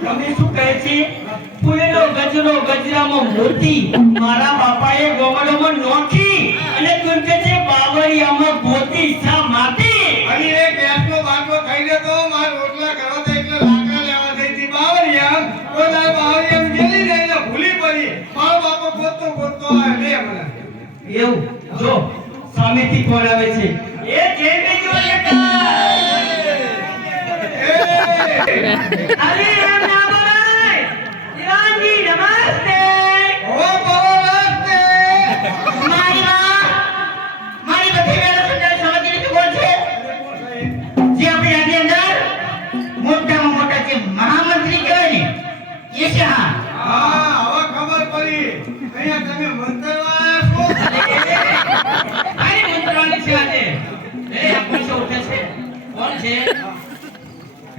તમે શું કહે છે? ફૂલેલો ગજરો ગજરામાં મોતી, મારા બાપાએ ગોમડોમાં નોખી અને તું કહે છે બાવળિયામાં ગોતી શા માટે? અને એ ગેસનો બાટલો થઈ જતો માર રોટલા કરવા તો એટલે લાકડા લેવા થઈ હતી બાવળિયા કોઈ દાળ બાવળિયા ગેલી જઈને ભૂલી પડી મારો બાપો ગોતતો ગોતતો આવે લે મને એવું જો સામેથી કોણ આવે છે? એ જે બીજો અરે એમ ના બોલાય. ઈરાનજી નમસ્તે. ઓ નમસ્તે. મારી બધી વેલા સંચાર સમજી લીધું કોણ છે? જે આપણી આની અંદર મોટામાં મોટા જે મહામંત્રી કહેવાય ને એ છે. હા હવે ખબર પડી અહીંયા તમે મંતરવા છો આની મંત્રવાની છે આજે. એ આપણી સૌ ઉઠે છે કોણ છે?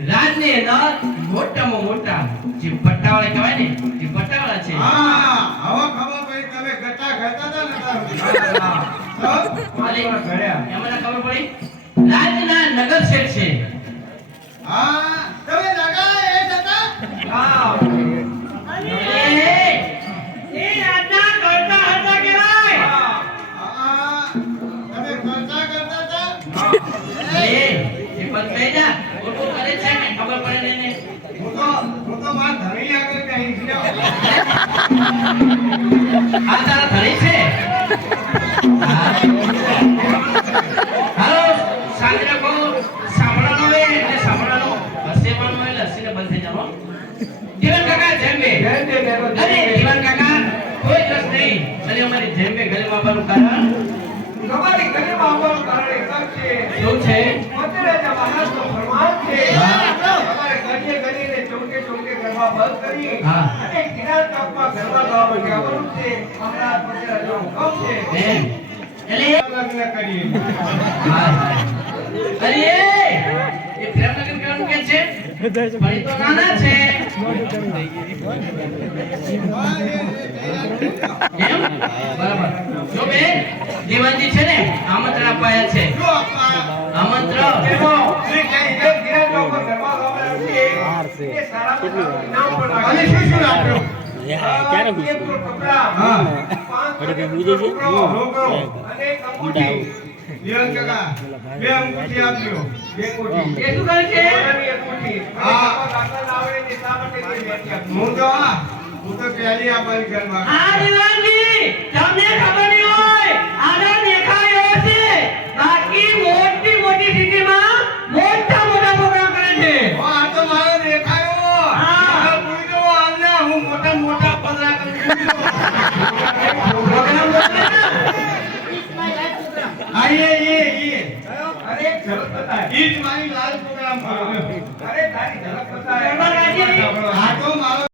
રાજની અંદર મોટામાં મોટા જે પટ્ટાવાળા કહેવાય ને એ પટ્ટાવાળા છે. હા હવે ખબર પડી તમે ગટા ખાતા હતા ને એમને ખબર પડી રાજના નગર શેઠ છે. હા તમે લગા એ જતા હા એ રાજના કરતા હતા કહેવાય. તમે ખર્ચા કરતા હતા એ પણ કહી જા ખોટું કરે છે ને ખબર પડે ને. હું તો માર ધણી આગળ કહી છે આ તારા ધણી છે. હાલો સાંજના કો સાંભળવાનો હોય એટલે સાંભળવાનો હસેવાનો હોય એટલે હસીને બંધ થઈ જવાનો. જીવન કાકા જેમ્બે અરે જીવન કાકા કોઈ દિવસ નહીં અને અમારી જેમ્બે ગલીમાં આવવાનું કારણ તમારી ગલીમાં આવવાનું કારણ એક છે શું છે? અત્યારે જે મહારાજનો ફરમાન છે હા. તમારે ગલીએ ગલીએ ચોકે ચોકે ગરબા બંધ કરી હા. અને કિનાર ચોકમાં ગરબા ગાવા માટે આવવાનું છે હમણાં પટેલનો હુકમ છે એમ એટલે લગ્ન કરીએ હા અરે એ પ્રેમ લગન કરવાનું કે છે ભાઈ તો નાના છે એમ બરાબર જો બે દીવાનજી છે ને આમંત્રણ અપાયા છે. જો આપા આમંત્રણ એનો જે કઈ કિનાર ચોકમાં ગરબા ગાવા છે એ સારા નામ પર અને શું આપ્યું ક્યારે એક તો કપડા હા અરે બીજે છે રોકડો અને એક અંગૂઠી જીવન કાકા બે અંગૂઠી આપ્યો બે અંગૂઠી એ શું કરે છે? સોનાની અંગૂઠી હા કાકા આવડે ને એટલા માટે બે આપ્યા હું તો પહેલી આપવાની ઘરમાં આ દીવાનજી તમને ખબર નહીં હોય આનો દેખાયો છે બાકી મોટી મોટી સિટીમાં મોટા મોટા પ્રોગ્રામ કરે છે. આ તો મારો દેખાયો હા. આ પૂછો આને હું મોટા મોટા પદરા કરું પ્રોગ્રામ કરે ને આ એ અરે ઝલક બતા ઈ જ મારી લાલ પ્રોગ્રામ અરે તારી ઝલક બતા ગરબા ગાજે. આ તો મારો